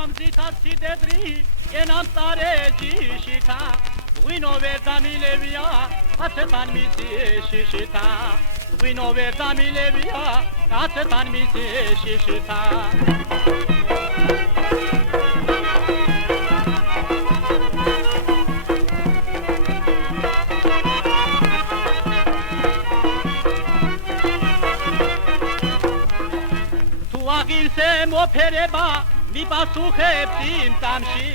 Amzitasi dedri enam tare jishita Wino verdami levia atetan misi shishita Wino verdami levia atetan misi shishita Tu agilse mopereba Mi pasухებს იმ წამში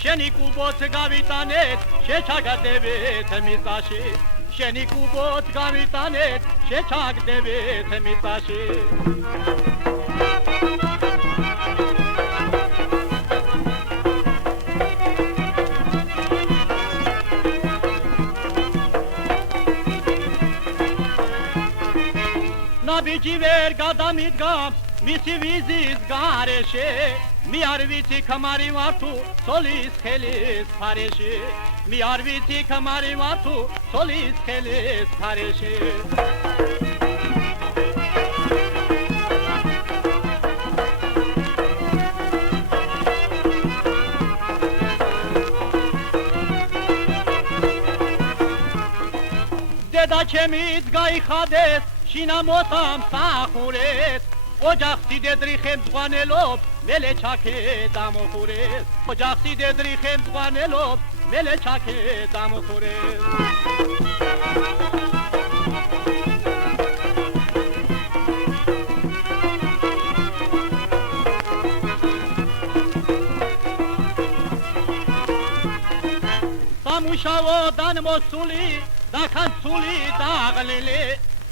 შენი კუბოც გავიტანეთ შეჩაგდებით მიწაში შენი კუბოც გავიტანეთ შეჩაგდებით მიწაში ნაბიჯი ვერ გადამიდგამს მისი ვიზის გარეშე Mi ar ვიცი ხმარი ვარ თუ სოლის ხელის ფარეში Mi ar ვიცი ხმარი ვარ თუ სოლის ხელის ფარეში დედა ჩემიც გაიხადეს შინამოწამ სახურეს ოჯახი დედრი ხემძღვანელობს მელე ჩაქე დამოხურეს ოჯახი დედრი ხემძღვანელობს მელე ჩაქე დამოხურეს სამუშაოდან მოსული და ხანცული დაღლილი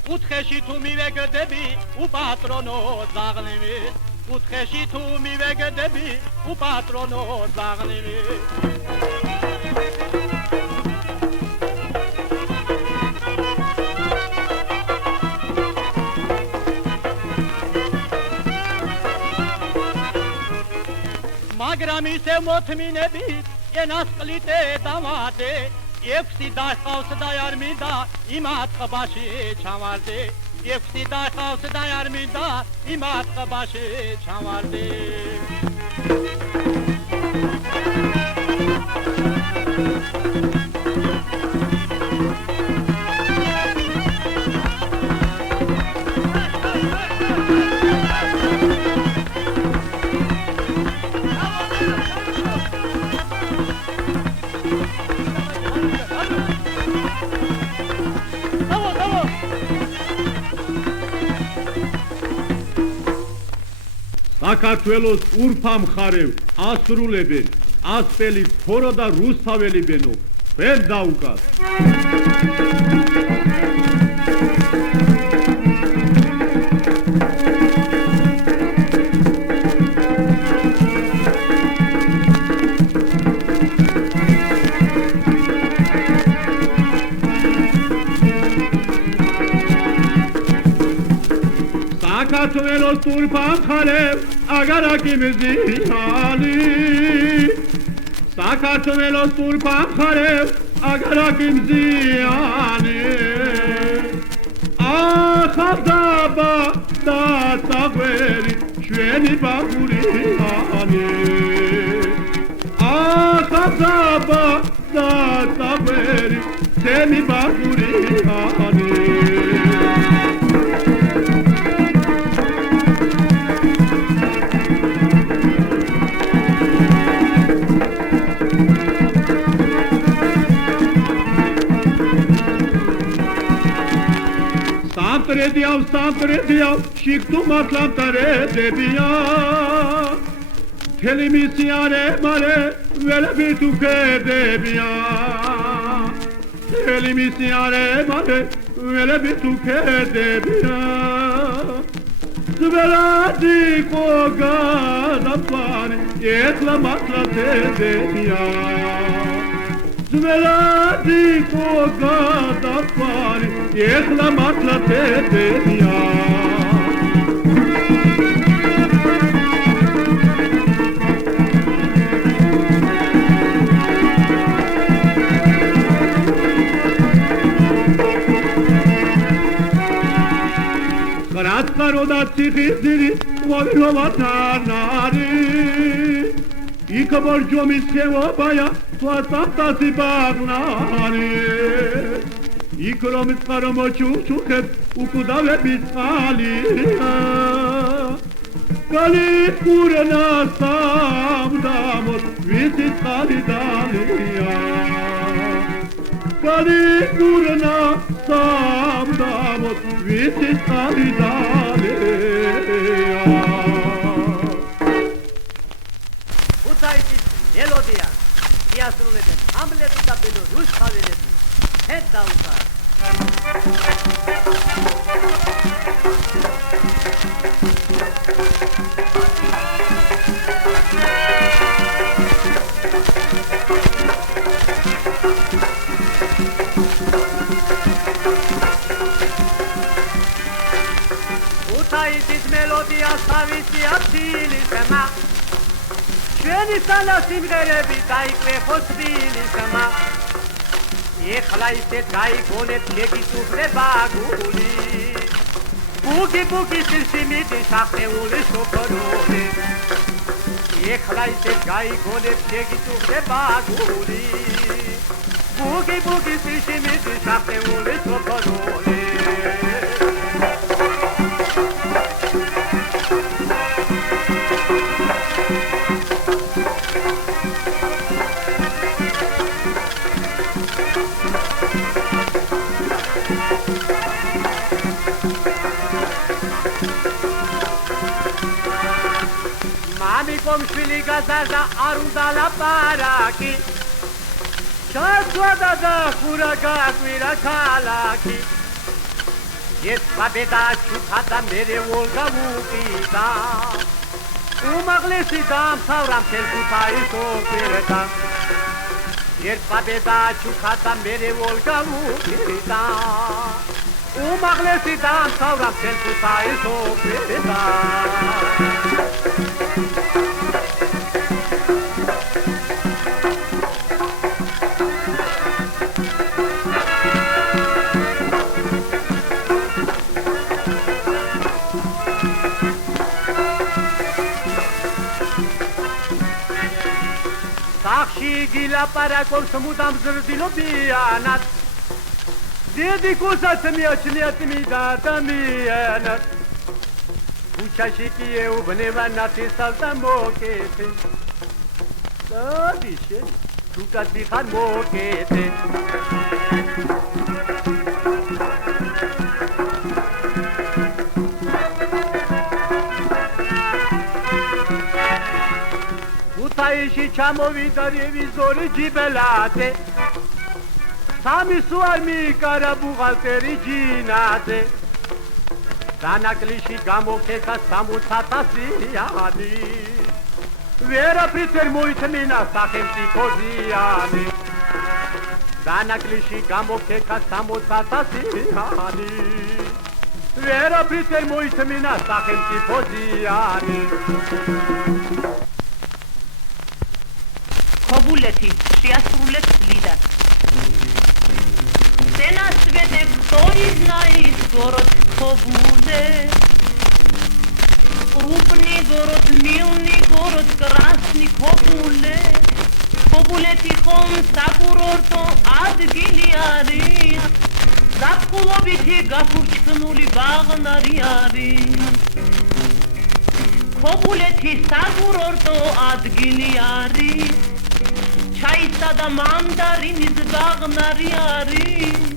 უთხეში თუ მივეგდები უპატრონო ზაღლივი უთხეში თუ მივეგდები უპატრონო ზაღლივი მაგრამ ისე მოთმინებით ენას ყლიტე დავადე ექვსი დახავს და არ მინდა იმათ ყბაში ჩავარდე ექვსი დახავს და არ მინდა იმათ ყბაში ჩავარდე საქართველოს ურფა მხარევ ასრულებენ ასწელი ქორო და რუსთაველი ბენო ვერ დაუკას საქართველოს ურფა მხარევ აგარაკიმზიანი საქართველოს ურფა მხარევ აგარაკიმზიანი ახალდაბა და წაღვერი ჩვენი ბაგურიანი ახალდაბა და წაღვერი ჩვენი ბაგურიანი Samtrediyam, şiktu matlam taredebiya Teli misiyare mare, vele bitu kedebiya Teli misiyare mare, vele bitu kedebiya Zveradi koga napani, yetla matla tedebiya Zveradi koga napani, yetla matla tedebiya Karat karoda tsikiziri, wavirovatanari იქ ბორჯომის ხევაბაია სვასახტასი ბაღნარი იქ რომ წყარო მოჩუქებს უკვდავების წყალია კალი კურნა სამდამოთ ვიცი წყალი დალია კალი კურნა სამდამოთ ვიცი წყალი დალია უთაითის მელოდია იასრულებენ ამლეტი და ბელო რუსთაველები ჰეთ დაუხა უთაითის მელოდია სავისია თილისმა ჩვენი სანა სიმღერები დაიკვეხოს თბილისმა ეხლა ისე გაიგონებ შეგიწუხდება გული ბუგი ბუგი სისიმიდი სახეული სოფრული ეხლა ისე გაიგონებ შეგიწუხდება გული ბუგი ბუგი სისიმიდი სახეული სოფრული კომშვილი გაზარდა არ უნდა ლაპარაკი ჩასვადა და ხურა გაკვირა ქალაქი ეს პაბედა ჩუქადა მერე ვოლგა მუკიდა უმაღლესი დამთავრა მთელ ქუთაისის ოპერეტა ეს პაბედა ჩუქადა მერე ვოლგა მუკიდა უმაღლესი დამთავრა მთელ ქუთაისის ოპერეტა ლაპარაკობს მუდამ ზრდილობიანად დიდი კუსაც მიაჩნიათ მიდა ადამიანად უჩაში კი ეუბნება ნათესავ და მოკეთე დადიშე თუ კაციხარ მოკეთე ქუთაისში ჩამოვიდა რევიზორი ჯიბელაძე სამი სუარ მიიკარა ბუღალტერი ჯინაძე დანაკლისში გამოგეკა 60,000-იანი ვერაფრით ვერ მოიწმინა სახელმწიფო ზიანი დანაკლისში გამოგეკა 60,000-იანი ვერაფრით ვერ მოიწმინა სახელმწიფო ზიანი ქობულეთი შეასრულებს ლიდას Сена свете кто не знает город Кобуле Крупный город, милый город, красный Кобуле Кобуле тихом сакурорто адгили არის ზაფხულობითი გაფურჩქნული ბაღნარი არის ქობულეთი საკურორტო ადგილი არის ჩაისა და მანდარინის ბაღნარი არის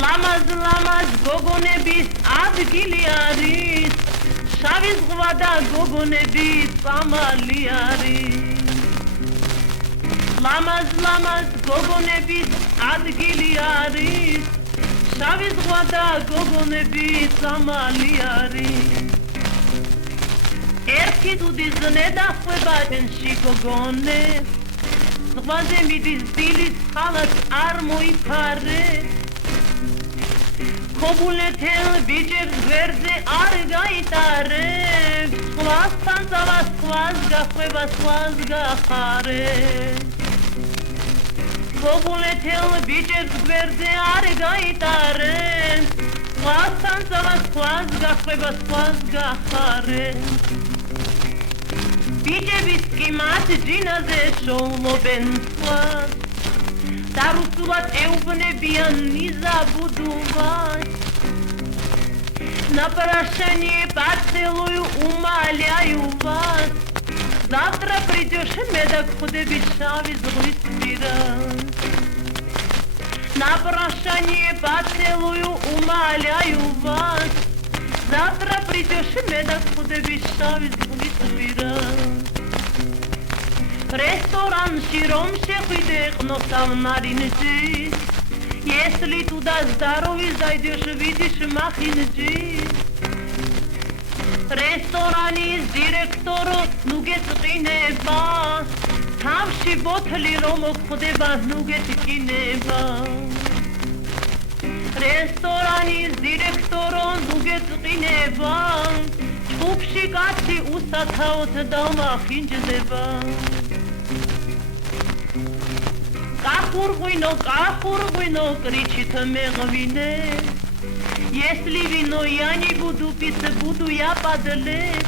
ლამაზ გოგონების ადგილი არის შავი ზღვა და გოგონების წამალი არის ლამაზ გოგონების ადგილი არის შავი ზღვა და გოგონების წამალი არის ერთი დუდის ნედახვება ჩვენში გოგონე ზღვაზე მიდის დილის ხალას არ მოიფარე ქობულეთელ ბიჭებს გვერდზე არ გაიტარებს სხვასთან ძალა სხვას გახვება სხვას გახარებს ქობულეთელ ბიჭებს გვერდზე არ გაიტარებს სხვასთან ძალა სხვას გახვება სხვას გახარებს ბიჭების კი მათ ჯინაზე შოულობენ სხვას და რუსულად ეუბნებიან ნიზაბუდუვას напрашение поцелую умоляю вас завтра придешь медок худеби шави згвис мира напрашение поцелую умоляю вас завтра придешь медок худеби шави згвис мира ресторанში რომ შეხვიდე ყნოსავ наринжи если туда здоровье зайдешь видишь махинжи рестораნის დირექტორო ნუ გეწყინება თავში ბოთლი რომ ხდება ნუ გეტკინება რესტორანის დირექტორო ნუ გეწყინება ჯგუფში კაცი უსათაოდ დამახინჯდება кахургуино кричит меғвине если вино я не буду пить буду я подлец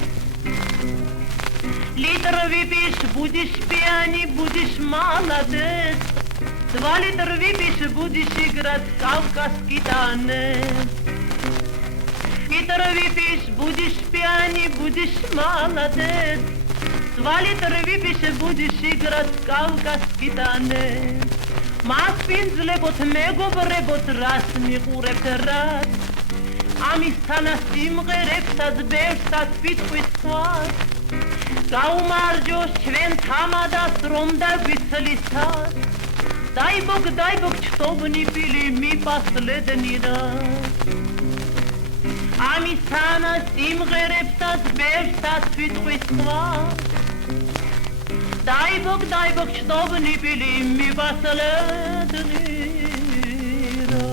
литр выпьешь будешь пьяный будешь молодец 2 литра выпьешь будешь играть кавказский танец литр выпьешь будешь пьяный будешь молодец 2 литра выпьешь будешь играть кавказский танец მას პინძლებოთ მეგობრებოთ რას მიყურებთ რაც ამისთანაც სიმღერებსაც ბევრსაც ვიტყვის სხვას გაუმარჯოს ჩვენ თამადას რომ დაგვიცლისას დაიბოგ ჩტობნი პილი მიპასლედნი რა ამისთანაც სიმღერებსაც ბევრსაც ვიტყვის სხვას დაიბოგ ჩტობნი პილი მიპასლედნი რა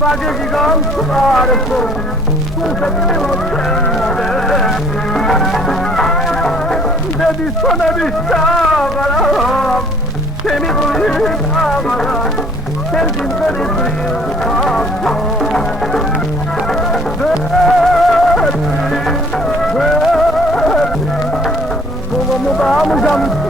Baghe gigante arco, tutto quello che devi suonare stavara, che mi voleva, che ti come vamos a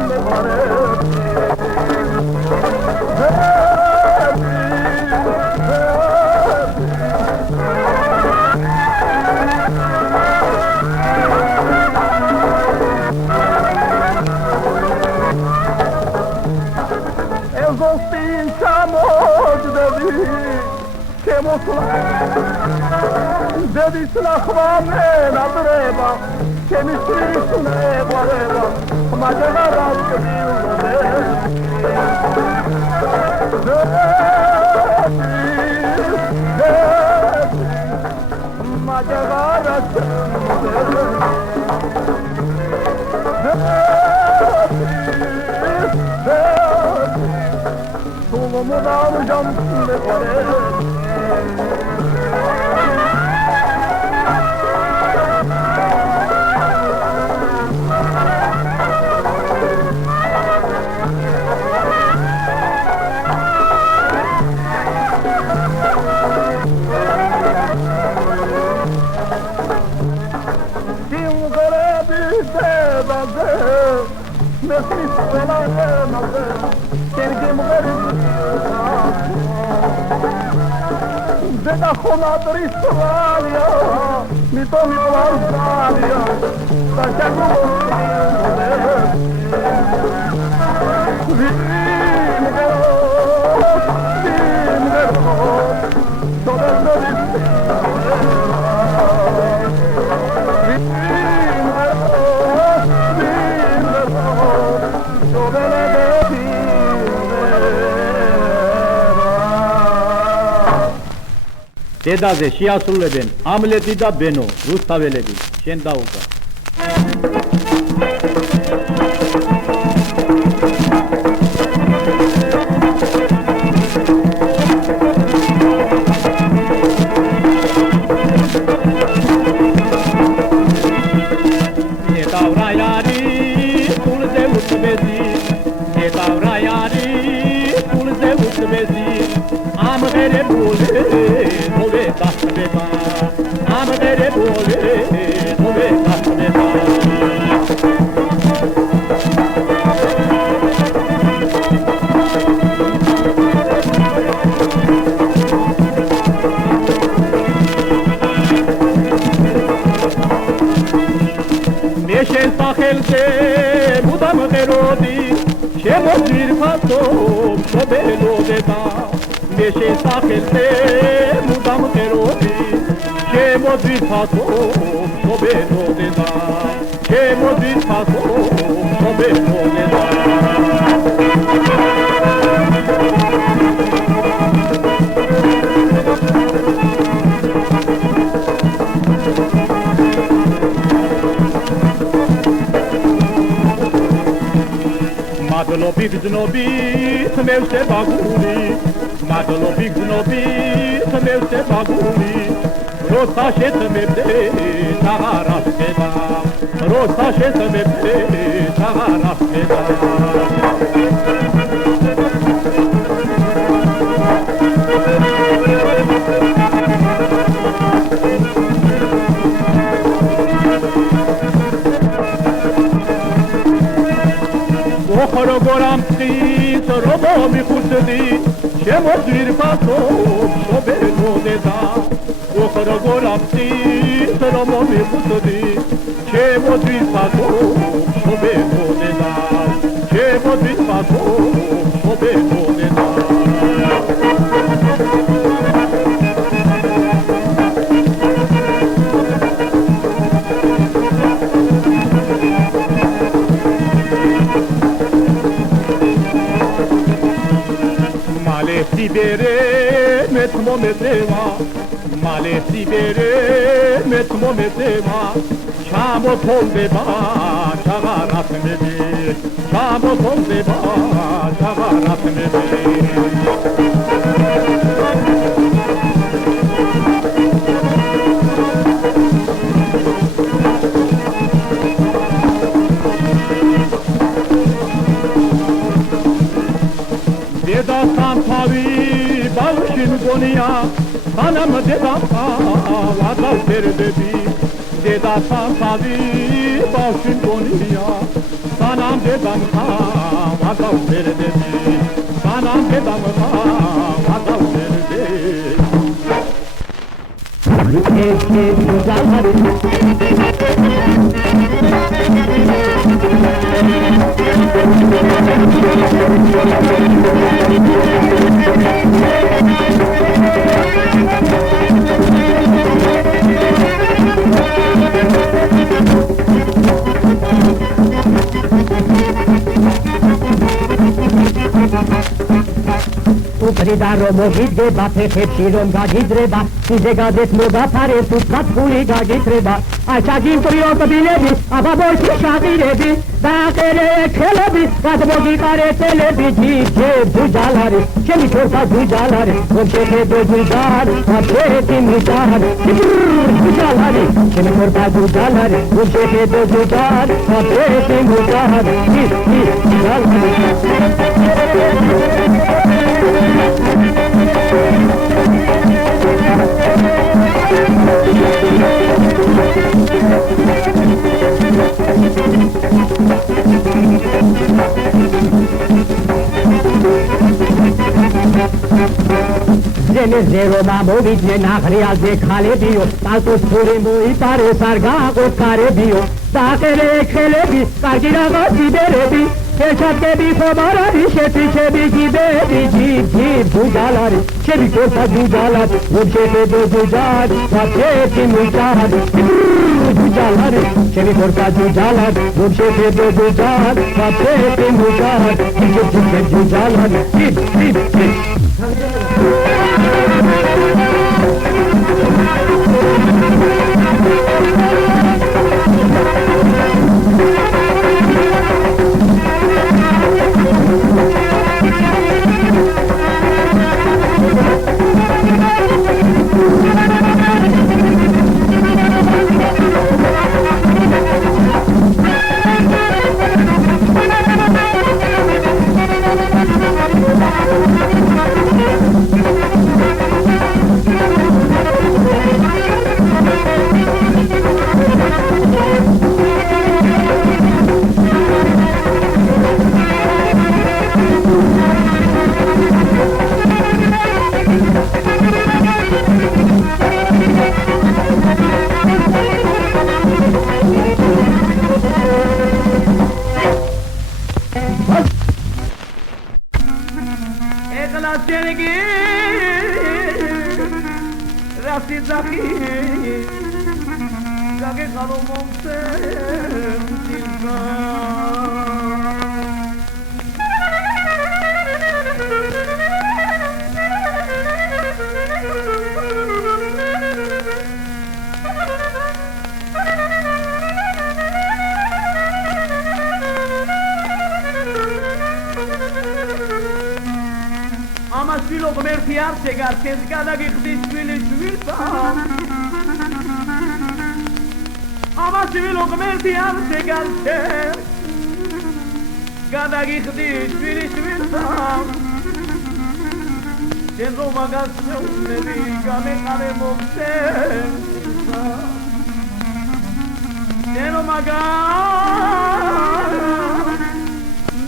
Devi sulla fame la breva che mi strisce ne voleva ma già la che ma già la tu mo da un jam le Debajo la tristralia, mi tomi la Australia, facciamo დედაზე შეასრულებენ ამლეტი და ბენო რუსთაველები შენ დაუგა Savrayani pulze utmezi amgere bole nove tasbeba amgere bole nove tasbeba Meşel sahelze mudam gerodi შემოძვირ ფასო შობელოდება მეშე სახელზე მუდამ წეროდი შემოძვირ ფასო შობელოდება შემოძვირ ფასო შობელოდება Madlobi gznobi tmevse baguni Madlobi gznobi tmevse baguni Rotsa shetmebde tagarasteda Rotsa shetmebde tagarasteda ოხორო გორამწის robო მიხუცდი შემოძვირ ფასო შობელოდება ოხორო გორამწის robო მიხუცდი შემოძვირ ფასო შობელოდება შემოძვირ ფასო შობელოდება Sibere metmometeva male sibere metmometeva chamo pondeba chagarat mebe chamo pondeba chagarat mebe Deda santavi balshin gonia Sanam deda vada terdebi Deda santavi balshin gonia Sanam deda vada terdebi Sanam deda vada Uprida romogidgeba, fefepsi rom gagidreba Size gadet mogafare, tutkatkuli gagitreba Aşagin kuruyor kabilebi, ababoşu şagirebi Dağere kelebi, gadmogi karetelebi Cice bucaları, çeli çorba bucaları Komşete bucaları, kapşeti mücaları Bucaları, çeli çorba bucaları Komşete bucaları, kapşeti mücaları Zero mamovid ne nagrial de khalebio Taltos purimo I pare sarga got karebio Dakere khelebi kagira gasiberebi Kechakebi khomarari shetichebi gibebi Jib jib bujalari Chebi kota bujalari Mujhete do bujalari Vacheti mujalari Bujalari Chebi kota bujalari Mujhete do bujalari Vacheti mujalari Jib jib bujalari Jib jib jib ეხლა შენგი რასი ზახი გაგეხარო მომწე Amashvilo gmerti ar shegar kes gadagixdi shvili shvilta Amashvilo gmerti ar shegar kes gadagixdi shvili shvilta Shenro magas nevi game kare momse Shenro magas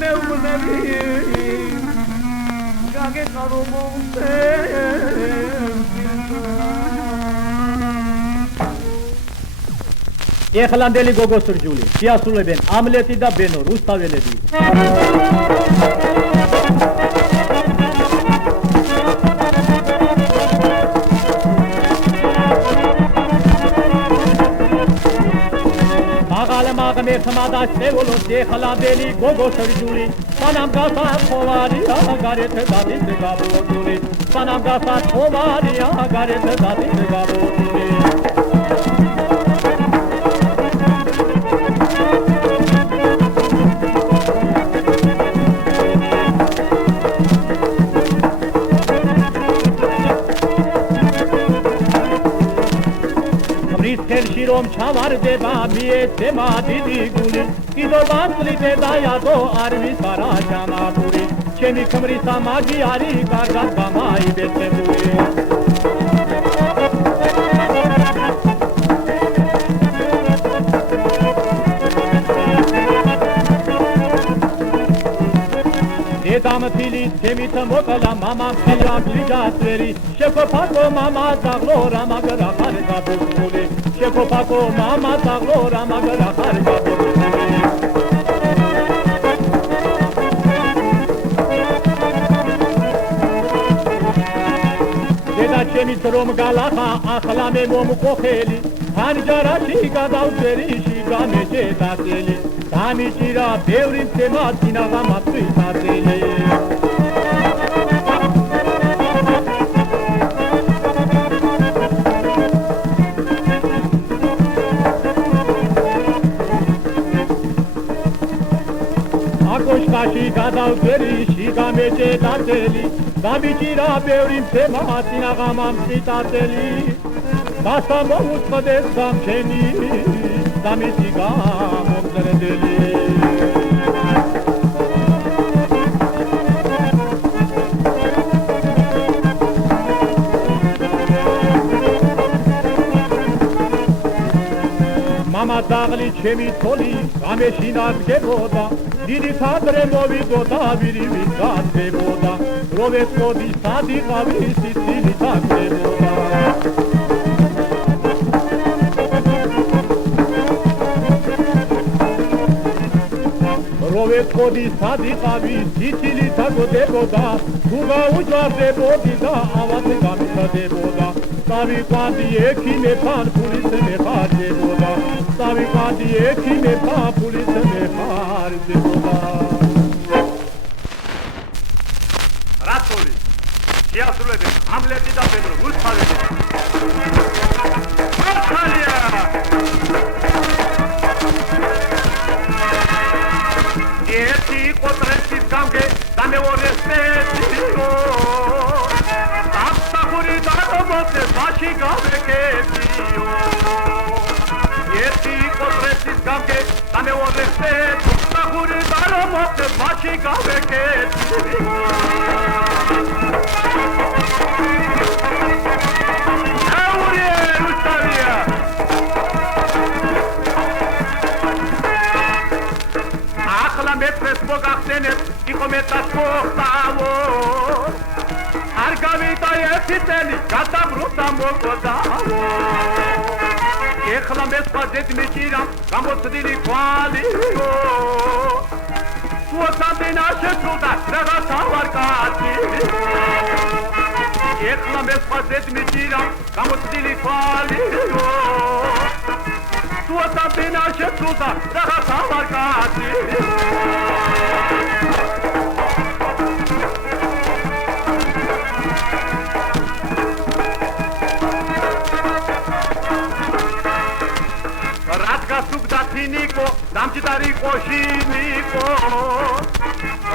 nevi Gage karo momse ეხლანდელი გოგოსურჯული შეასრულებენ ამლეტი და ბენო რუსთაველები მაღალ მეხმადა შევოლოს ეხლანდელი გოგოსურჯული სანამ გასახოვარია გარეთ დადის გაბოთული სანამ გასახოვარია გარეთ დადის გაბოთული ხელში რომ ჩავარდება მიეცემა დიდი გული კიდევ ასლიდე დაიადო არ ვისარა ჯამაგური ჩემი ქმრისა მაგი არის კარგად გამაიბეცებული დედამ თილის თემით მოკლა მამამ ხელაკლი გასვერი შეკოფაკო მამა დაღლორა მაგრა ხარ გაბუწული შეკოფაკო მამა დაღლორა მაგრა ხარ გაბუწული დედა ჩემის რომ გალახა ახლა მე მომყოხელი ხანჯარაში გადავწერი შიგამეჭე დაწელი დამიჭირა ბევრი მცემა წინაღა მათვისაწელი აკოშკაში გადავწერი შიგამეჭე დაწელი დამიჭირა ბევრი მცემა წინაღა მათვისაწელი დასა მოუწყდეს გამჩენი დამისი გამომწერდელი მამა დაღლი ჩემი თოლი გამეშინა დგებოდა დიდი თადრე მოვიდოდა ვირივი გასდებოდა რომ ეწოდი სადიყავი სიცილი თაგდებოდა როვეწოდი სადიყავი სიცილი თაგდებოდა თუ გაუჯვარდებოდი და ავად გამიხდებოდა დავიყვანდი ექიმე ფანფულის მეხარდებოდა დავიყვანდი ექიმე ფანფულის მეხარდებოდა რაცული შეასრულებენ ამლეტი და ბენო რუსთაველები მართალია ერთი ყოტრეთის გამგე და მეორე სპეციო საფსახური დაგმოწე ბაში გავეკეთიო ერთი ყოტრეთის გამგე და მეორე საფსახური დაგმოწე ბაში გავეკეთიო მეტრეს მოგახსენეთ იყო მეტად მოხდავო არ გავიდა ერთი წელი გადაბრუნდა მოკვდავო ეხლა მე სხვა ზედმეჭირა გამოცდილი თვალიო სუოცამდე ნაშეთროდა რაღაცა ვარ კაცი სხვაზედ მიჭირა გამოცდილი თვალიო თუ ატამბენა შეცულდა რაღაც ამარ კაცი Niko, damjidari koshimiko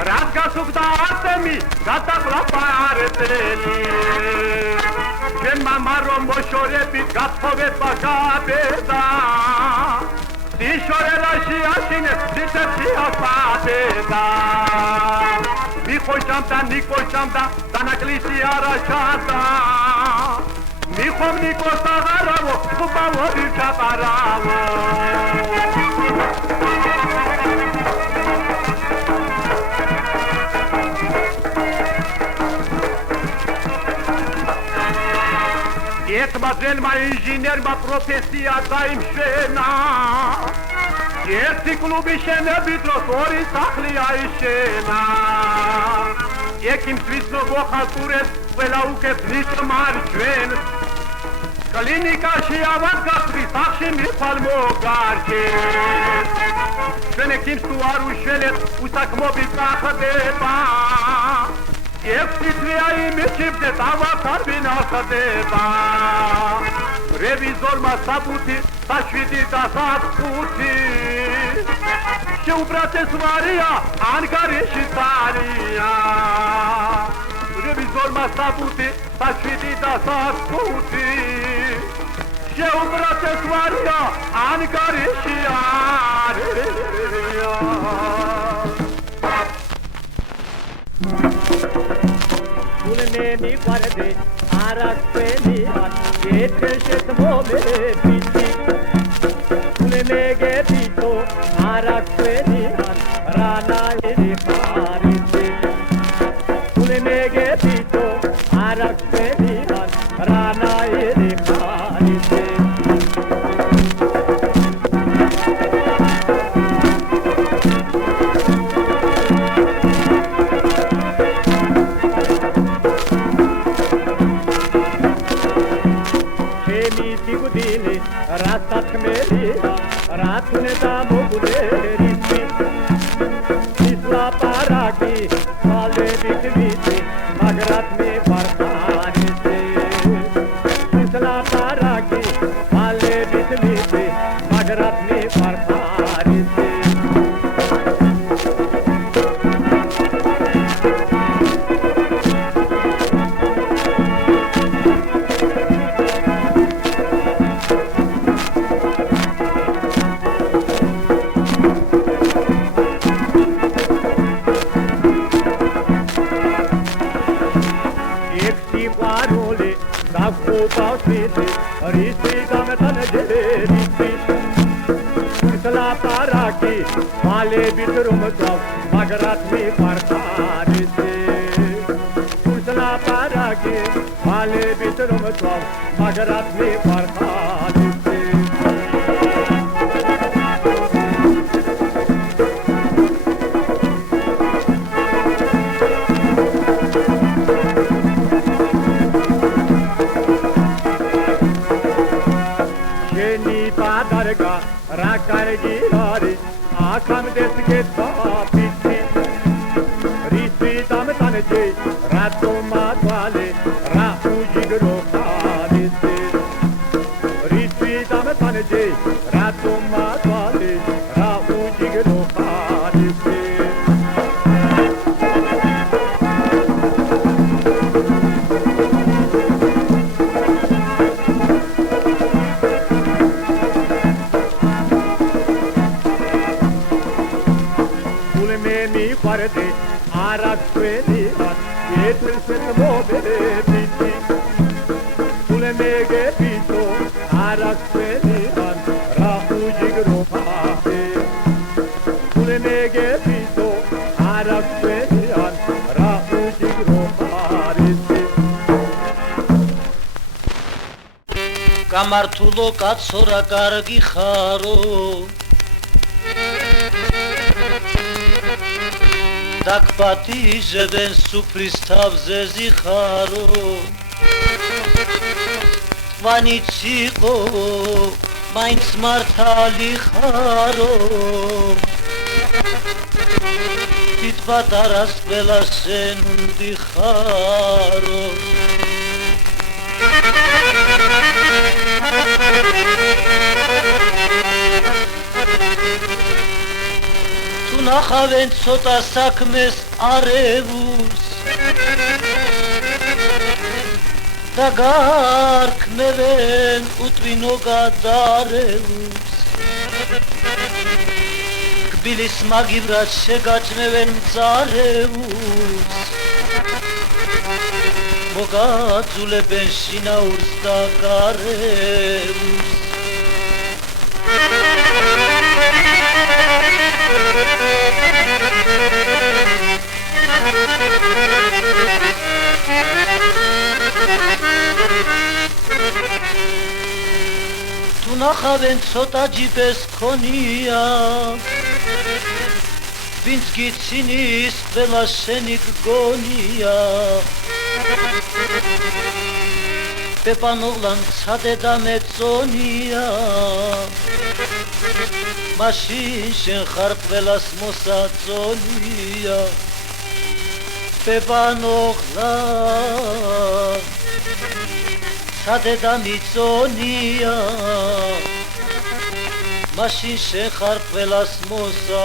Radga sukda artemi, gatakla pareteni Ken mamaro moshorebi gathovet bagabeda Dishore rashi ashine, ditepsi apateda Niko shamda, danaklisi arashada Niko sagaravo, kupavo divchaparavo Etmazelma inginerma profesia daimshena Erti klubi shenebit rotori sakhli aishena Ekim svisno bokhaturet vela ukep nisho marjven Klinikashi avad gatri sakhshi mifal mogarje Shvenekim stuaru shelet usakmobi kakhdeba Efsitviai michibde tavatar binakhdeba Revizorma sabuti sashvidi da satputi Sheubrates varia angarishi taria Revizorma sabuti sashvidi da satputi Sheubrates varia angarishi taria Kulmemi varde arak pelihan yeteshet mobe pichi Kulmege pito arak pelihan rana iri parite Kulmege pito arak pelihan rana iri parite Ratat melia, ratune da moguleri Isla paraki, male bitviti, magrat me vartanite Isla paraki, male bitviti, magrat me vartanite Male bitrum tov magrat me partanite Kursla paragi male bitrum tov magrat me partanite Sheni padarga rakargi hari Akam desket papiti Risi dam tanje rato matwale rahu jigro khalise Risi dam tanje rato matwale rahu jigro khalise Parde arak pelihan yeteshet mobe pichi Kulmege pito arak pelihan rahu jigro pahe Kulmege pito arak pelihan rahu jigro pahe Kamartulo katsora kargi kharo Dakpati zeben sufris tavze zixaro ვანიც იყო მაინც მართალი ხარო თვით პატარას ყველა შენ ვდიხარო თუ ნახავენ ცოტა საქმეს არევულს და გარქმევენ უტვინო გადარევულს კბილის მაგივრად შეგაჭმევენ მწარევულს მოგაძულებენ შინაურს და გარევულს თუ ნახავენ ცოტა ჯიბეს ქონია ვინც გიცინის ყველა შენი გგონია პეპანოვლან ცადე და მეწონია მაშინ შენ ხარ ყველას მოსაწონია პეპანოვლან ცადე და მიწონია მაშინ შენ ხარ ყველას მოსაწონია